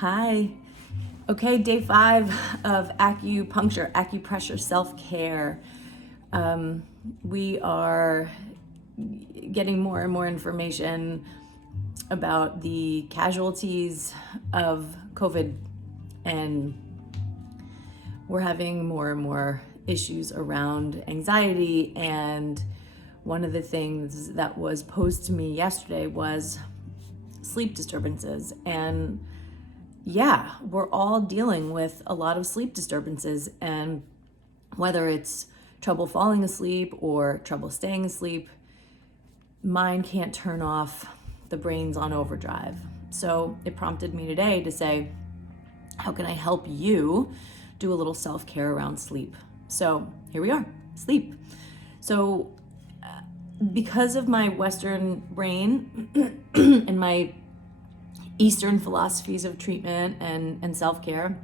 Hi. Okay, day 5 of acupuncture, acupressure self-care. We are getting more and more information about the casualties of COVID, and we're having more and more issues around anxiety. And one of the things that was posed to me yesterday was sleep disturbances. And yeah, we're all dealing with a lot of sleep disturbances, and whether it's trouble falling asleep or trouble staying asleep, mind can't turn off, the brain's on overdrive. So it prompted me today to say, how can I help you do a little self-care around sleep? So here we are, sleep. So because of my Western brain and my Eastern philosophies of treatment and self-care,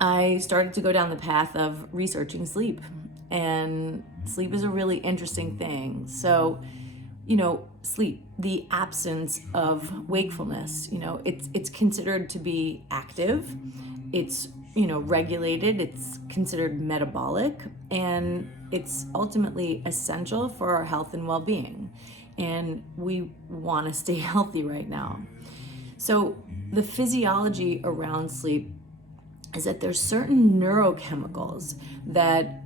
I started to go down the path of researching sleep. And sleep is a really interesting thing. So, sleep, the absence of wakefulness, it's considered to be active. It's, regulated. It's considered metabolic, and it's ultimately essential for our health and well-being. And we want to stay healthy right now. So the physiology around sleep is that there's certain neurochemicals that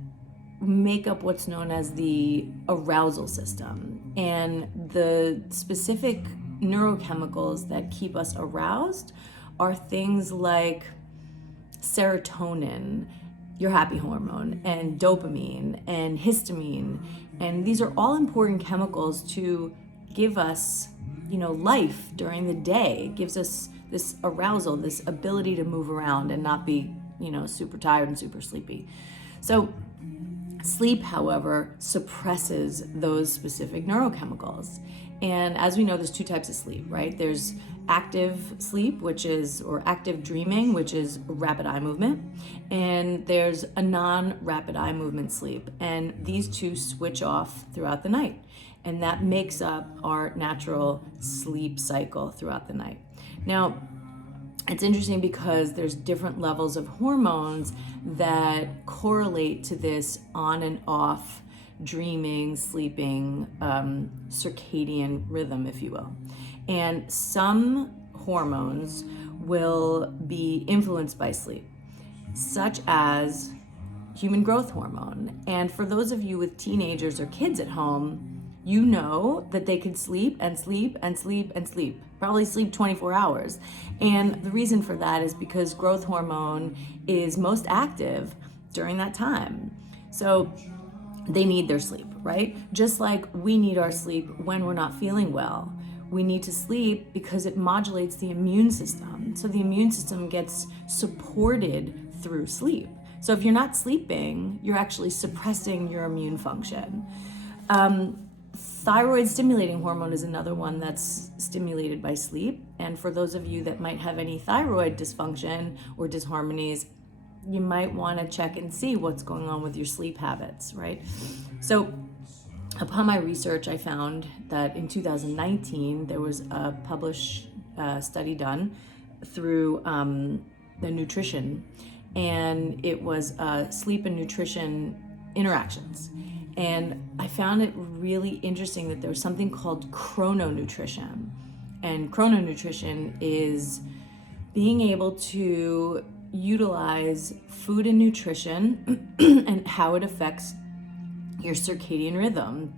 make up what's known as the arousal system. And the specific neurochemicals that keep us aroused are things like serotonin, your happy hormone, and dopamine and histamine. And these are all important chemicals to give us, life during the day. It gives us this arousal, this ability to move around and not be, super tired and super sleepy. So sleep, however, suppresses those specific neurochemicals. And as we know, there's 2 types of sleep, right? There's active sleep, or active dreaming, which is rapid eye movement. And there's a non-rapid eye movement sleep. And these 2 switch off throughout the night. And that makes up our natural sleep cycle throughout the night. Now, it's interesting because there's different levels of hormones that correlate to this on and off dreaming, sleeping, circadian rhythm, if you will. And some hormones will be influenced by sleep, such as human growth hormone. And for those of you with teenagers or kids at home, you know that they could sleep and sleep and sleep and sleep, probably sleep 24 hours. And the reason for that is because growth hormone is most active during that time. So they need their sleep, right? Just like we need our sleep when we're not feeling well. We need to sleep because it modulates the immune system. So the immune system gets supported through sleep. So if you're not sleeping, you're actually suppressing your immune function. Thyroid stimulating hormone is another one that's stimulated by sleep. And for those of you that might have any thyroid dysfunction or disharmonies, you might want to check and see what's going on with your sleep habits, right? So upon my research, I found that in 2019, there was a published study done through the nutrition, and it was sleep and nutrition interactions. And I found it really interesting that there was something called chrononutrition. And chrononutrition is being able to utilize food and nutrition and how it affects your circadian rhythm.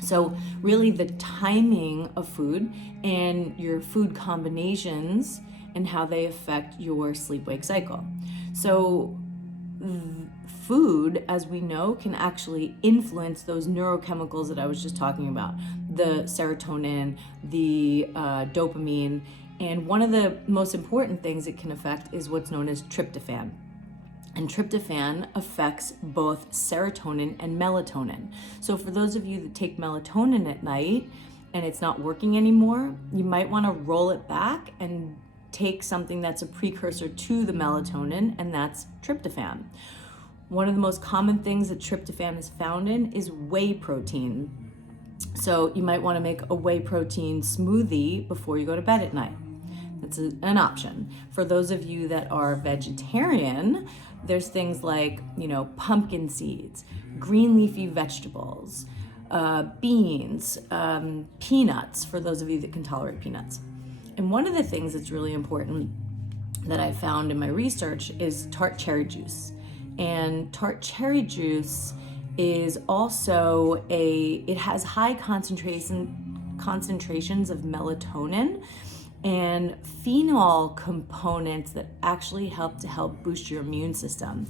So really the timing of food and your food combinations and how they affect your sleep-wake cycle. So food, as we know, can actually influence those neurochemicals that I was just talking about, the serotonin, the dopamine, and one of the most important things it can affect is what's known as tryptophan. And tryptophan affects both serotonin and melatonin. So for those of you that take melatonin at night and it's not working anymore, you might want to roll it back and take something that's a precursor to the melatonin, and that's tryptophan. One of the most common things that tryptophan is found in is whey protein. So you might want to make a whey protein smoothie before you go to bed at night. It's an option. For those of you that are vegetarian, there's things like, pumpkin seeds, green leafy vegetables, beans, peanuts, for those of you that can tolerate peanuts. And one of the things that's really important that I found in my research is tart cherry juice. And tart cherry juice is also it has high concentrations of melatonin and phenol components that actually help boost your immune system.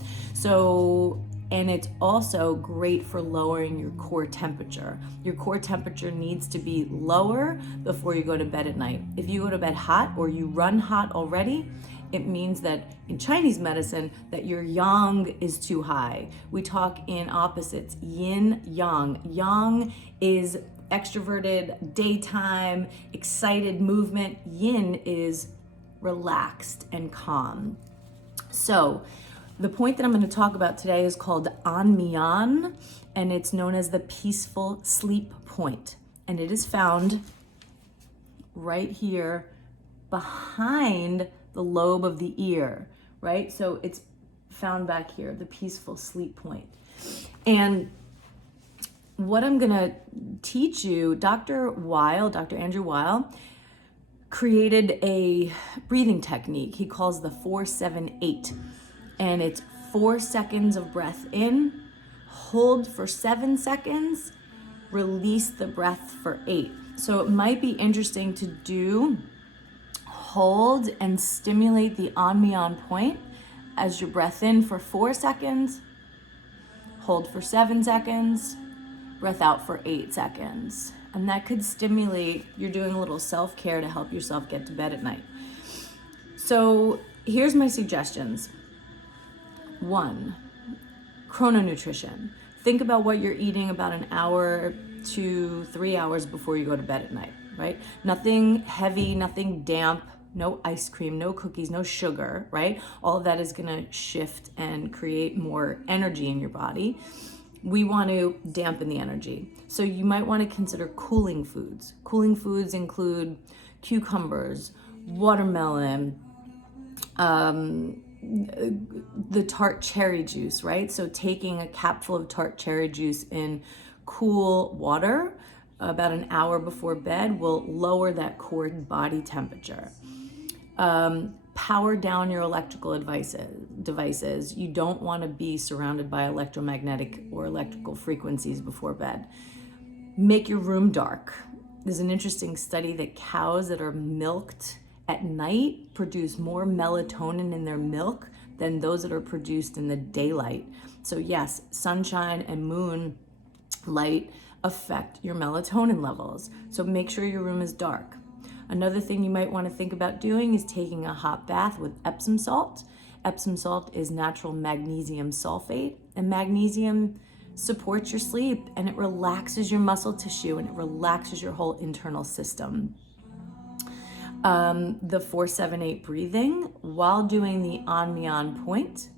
And it's also great for lowering your core temperature. Your core temperature needs to be lower before you go to bed at night. If you go to bed hot or you run hot already, it means that in Chinese medicine that your yang is too high. We talk in opposites, yin, yang. Yang is extroverted, daytime, excited movement. Yin is relaxed and calm. So the point that I'm going to talk about today is called Anmian, and it's known as the peaceful sleep point. And it is found right here behind the lobe of the ear, right? So it's found back here, the peaceful sleep point. And what I'm gonna teach you, Dr. Andrew Weil, created a breathing technique he calls the 4-7-8. And it's 4 seconds of breath in, hold for 7 seconds, release the breath for 8. So it might be interesting to do hold and stimulate the Anmian point as your breath in for 4 seconds, hold for 7 seconds, breath out for 8 seconds. And that could stimulate, you're doing a little self-care to help yourself get to bed at night. So here's my suggestions. 1, chrononutrition. Think about what you're eating about an hour to 3 hours before you go to bed at night, right? Nothing heavy, nothing damp, no ice cream, no cookies, no sugar, right? All of that is gonna shift and create more energy in your body. We want to dampen the energy. So you might want to consider cooling foods. Cooling foods include cucumbers, watermelon, the tart cherry juice, right? So taking a capful of tart cherry juice in cool water about an hour before bed will lower that core body temperature. Power down your electrical devices. You don't want to be surrounded by electromagnetic or electrical frequencies before bed. Make your room dark. There's an interesting study that cows that are milked at night produce more melatonin in their milk than those that are produced in the daylight. So yes, sunshine and moonlight affect your melatonin levels. So make sure your room is dark. Another thing you might want to think about doing is taking a hot bath with Epsom salt. Epsom salt is natural magnesium sulfate, and magnesium supports your sleep and it relaxes your muscle tissue and it relaxes your whole internal system. The 4-7-8 breathing while doing the Anmian point.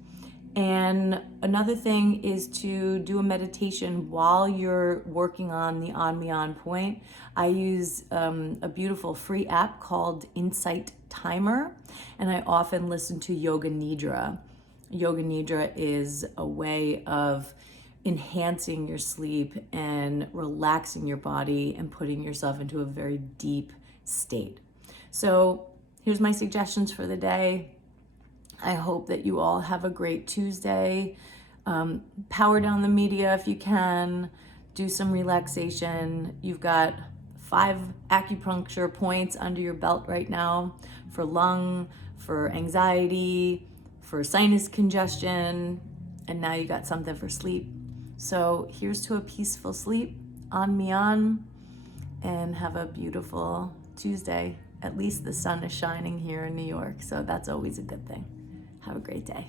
And another thing is to do a meditation while you're working on the Anmian point. I use a beautiful free app called Insight Timer, and I often listen to Yoga Nidra. Yoga Nidra is a way of enhancing your sleep and relaxing your body and putting yourself into a very deep state. So here's my suggestions for the day. I hope that you all have a great Tuesday. Power down the media if you can. Do some relaxation. You've got 5 acupuncture points under your belt right now for lung, for anxiety, for sinus congestion, and now you got something for sleep. So here's to a peaceful sleep, Anmian, and have a beautiful Tuesday. At least the sun is shining here in New York, so that's always a good thing. Have a great day.